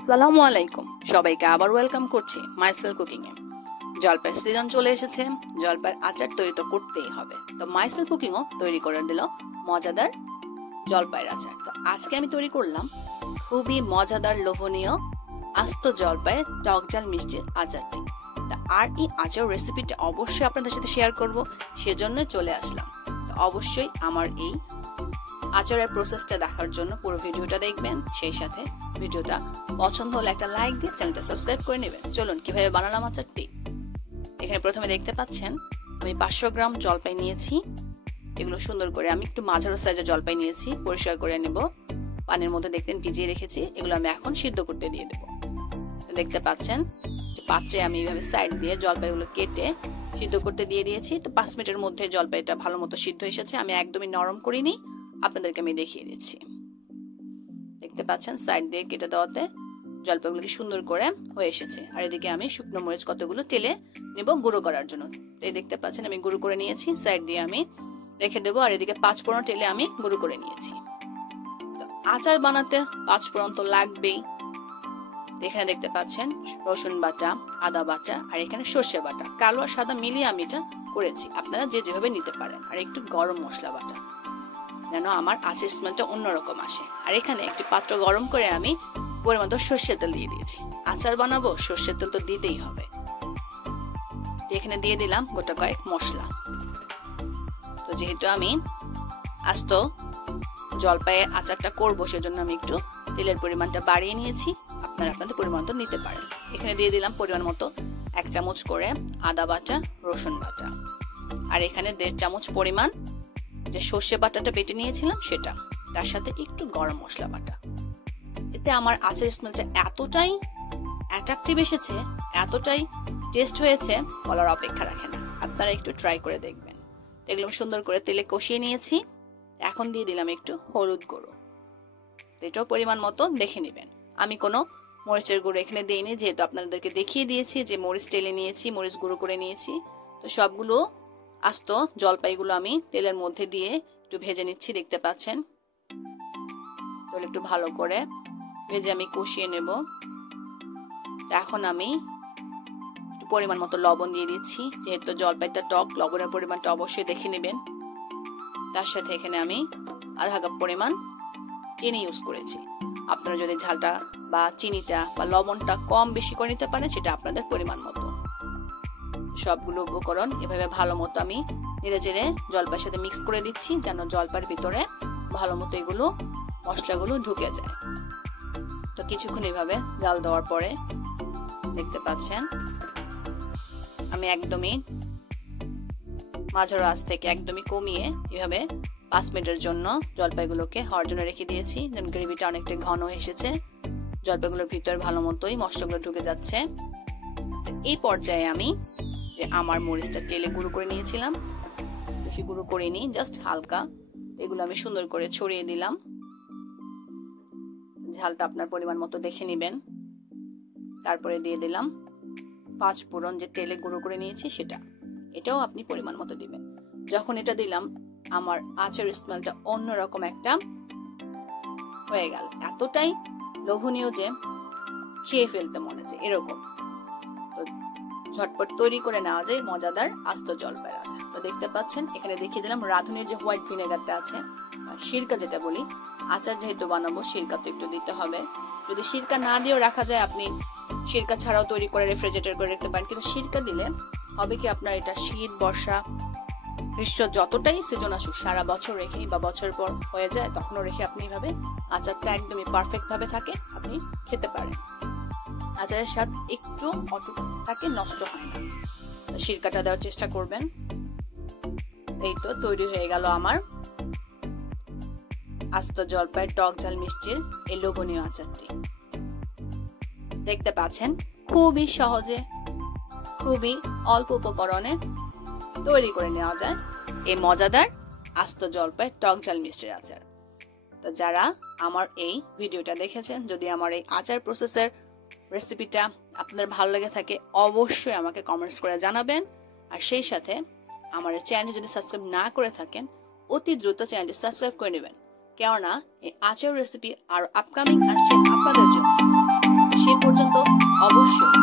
আসসালামু আলাইকুম, সবাইকে আবার ওয়েলকাম করছি মাইসেল কুকিং এ। জলপাইয়ের সিজন চলে এসেছে, জলপাইয়ের আচার তৈরি তো করতেই হবে। তো মাইসেল কুকিংও তৈরি করে দিল মজাদার জলপাইয়ের আচার। তো আজকে আমি তৈরি করলাম খুবই মজাদার লোভনীয় আস্ত জলপাইয়ের টক ঝাল মিষ্টির আচারটি। আর এই আচার রেসিপিটা অবশ্যই আপনাদের সাথে শেয়ার করব, সেজন্য চলে আসলাম। তো অবশ্যই আমার এই আচারের প্রসেসটা দেখার জন্য পুরো ভিডিওটা দেখবেন, সেই সাথে ভিডিওটা পছন্দ হলে একটা লাইক দিয়ে চ্যানেলটা সাবস্ক্রাইব করে নেবেন। চলুন কিভাবে বানালাম আচারটি। এখানে প্রথমে দেখতে পাচ্ছেন আমি 500 গ্রাম জলপাই নিয়েছি। এগুলো সুন্দর করে আমি একটু মাঝারো সাইজের জলপাই নিয়েছি, পরিষ্কার করে নেব। পানির মধ্যে দেখতেন ভিজিয়ে রেখেছি, এগুলো আমি এখন সিদ্ধ করতে দিয়ে দেব। দেখতে পাচ্ছেন যে পাত্রে আমি এইভাবে সাইড দিয়ে জলপাইগুলো কেটে সিদ্ধ করতে দিয়ে দিয়েছি। তো 5 মিনিটের মধ্যে জলপাইটা ভালো মতো সিদ্ধ এসেছে, আমি একদমই নরম করিনি, আপনাদেরকে আমি দেখিয়ে দিচ্ছি। দেখতে পাচ্ছেন সাইড দিয়ে কেটে দেওয়াতে জলপাইগুলো কি সুন্দর করে হয়ে এসেছে। আর এদিকে আমি শুকনো মরিচ কতগুলো তেলে নেব গুঁড়ো করার জন্য। এই দেখতে পাচ্ছেন আমি গুঁড়ো করে নিয়েছি, সাইড দিয়ে আমি রেখে দেবো। আর এদিকে 5 ফোড়ন তেলে আমি গুঁড়ো করে নিয়েছি। তো আচার বানাতে 5 ফোড়ন তো লাগবেই। এখানে দেখতে পাচ্ছেন রসুন বাটা, আদা বাটা, আর এখানে সর্ষে বাটা, কালো আর সাদা মিলিয়ে আমি এটা করেছি। আপনারা যে যেভাবে নিতে পারেন। আর একটু গরম মশলা বাটা, যেন আমার আচার স্মেলটা অন্যরকম আসে। আর এখানে একটি পাত্র গরম করে আমি পরিমাণ মতো সর্ষের তেল দিয়ে দিয়েছি। আচার বানাবো, সর্ষের তেল তো দিতেই হবে। এখানে দিয়ে দিলাম গোটা কয়েক মশলা। তো যেহেতু আমি আস্ত জলপাইয়ের আচারটা করবো, সেজন্য আমি একটু তেলের পরিমাণটা বাড়িয়ে নিয়েছি। আপনারা আপনাদের পরিমাণ তো নিতে পারেন। এখানে দিয়ে দিলাম পরিমাণ মতো 1 চামচ করে আদা বাটা, রসুন বাটা, আর এখানে 1.5 চামচ পরিমাণ যে সর্ষে বাটাটা বেটে নিয়েছিলাম সেটা, তার সাথে একটু গরম মশলা বাটা। এতে আমার আচার স্মেলটা এতটাই অ্যাট্রাকটিভ এসেছে, এতটাই টেস্ট হয়েছে, বলার অপেক্ষা রাখে না। আপনারা একটু ট্রাই করে দেখবেন। এগুলো সুন্দর করে তেলে কষিয়ে নিয়েছি। এখন দিয়ে দিলাম একটু হলুদ গুঁড়ো, এটাও পরিমাণ মতো দেখে নেবেন। আমি কোনো মরিচের গুঁড়ো এখানে দিইনি, যেহেতু আপনাদেরকে দেখিয়ে দিয়েছি যে মরিচ তেলে নিয়েছি, মরিচ গুঁড়ো করে নিয়েছি। তো সবগুলো আস্ত জলপাইগুলো আমি তেলের মধ্যে দিয়ে একটু ভেজে নিচ্ছি। দেখতে পাচ্ছেন তাহলে একটু ভালো করে ভেজে আমি কষিয়ে নেব। এখন আমি একটু পরিমাণ মতো লবণ দিয়ে দিচ্ছি, যেহেতু জলপাইটা টক, লবণের পরিমাণটা অবশ্যই দেখে নেবেন। তার সাথে এখানে আমি আধা কাপ পরিমাণ চিনি ইউজ করেছি। আপনারা যদি ঝালটা বা চিনিটা বা লবণটা কম বেশি করে নিতে পারেন, সেটা আপনাদের পরিমাণ মতো। সবগুলো উপকরণ এভাবে ভালো মতো আমি নেড়ে চেড়ে জলপাইয়ের সাথে মিক্স করে দিচ্ছি, যেন জলপাইয়ের ভিতরে ভালো মতো এগুলো মশলাগুলো ঢুকে যায়। তো কিছুক্ষণ এভাবে জাল দেওয়ার পরে দেখতে পাচ্ছেন আমি একদমই মাঝারো আঁচ থেকে একদমই কমিয়ে এভাবে 5 মিনিটের জন্য জলপাইগুলোকে হওয়ার জন্য রেখে দিয়েছি। যেন গ্রেভিটা অনেকটা ঘন এসেছে, জলপাইগুলোর ভিতরে ভালো মতোই মশলাগুলো ঢুকে যাচ্ছে। এই পর্যায়ে আমি যে আমার মরিচটা তেলে গুঁড়ো করে নিয়েছিলাম, বেশি গুঁড়ো করিনি, জাস্ট হালকা, এগুলো আমি সুন্দর করে ছড়িয়ে দিলাম। ঝালটা আপনার পরিমাণ মতো দেখে নেবেন। তারপরে দিয়ে দিলাম 5 ফোড়ন যে তেলে গুঁড়ো করে নিয়েছি সেটা, এটাও আপনি পরিমাণ মতো দিবেন। যখন এটা দিলাম আমার আচারের স্মেলটা অন্যরকম একটা হয়ে গেল, এতটাই লোভনীয় যে খেয়ে ফেলতে মনে যায় এরকম। তো ঝটপট তৈরি করে নেওয়া যায় মজাদার আস্ত জলপাইয়ের আচার। তো দেখতে পাচ্ছেন এখানে দেখিয়ে দিলাম রাঁধুনির যে হোয়াইট ভিনেগারটা আছে, সিরকা যেটা বলি, আচার যেহেতু বানাবো সিরকা তো একটু দিতে হবে। যদি সিরকা না দিয়েও রাখা যায়, আপনি সিরকা ছাড়াও তৈরি করে রেফ্রিজারেটর করে রাখতে পারেন। কিন্তু সিরকা দিলে হবে কি, আপনার এটা শীত, বর্ষা, গ্রীষ্ম যতটাই সিজন আসুক সারা বছর রেখে বা বছর পর হয়ে যায়, তখনও রেখে আপনি এইভাবে আচারটা একদমই পারফেক্ট ভাবে থাকে, আপনি খেতে পারেন। আচারের স্বাদ একটু অটুট থাকে, নষ্ট হয় না। সিরকাটা দেওয়ার চেষ্টা করবেন। এই তো তৈরি হয়ে গেল আমার আস্ত জলপাইয়ের টক ঝাল মিষ্টির এই লোভনীয় আচারটি। দেখতে পাচ্ছেন খুবই সহজে, খুবই অল্প উপকরণে তৈরি করে নেওয়া যায় এই মজাদার আস্ত জলপাইয়ের টক ঝাল মিষ্টির আচার। তো যারা আমার এই ভিডিওটা দেখেছেন, যদি আমার এই আচার প্রসেসের রেসিপিটা আপনাদের ভালো লেগে থাকে, অবশ্যই আমাকে কমেন্টস করে জানাবেন। আর সেই সাথে আমার চ্যানেল যদি সাবস্ক্রাইব না করে থাকেন, অতি দ্রুত চ্যানেলটি সাবস্ক্রাইব করে নেবেন, কেননা এই আচার রেসিপি আর আপকামিং আসছে আপনাদের জন্য। সেই পর্যন্ত অবশ্যই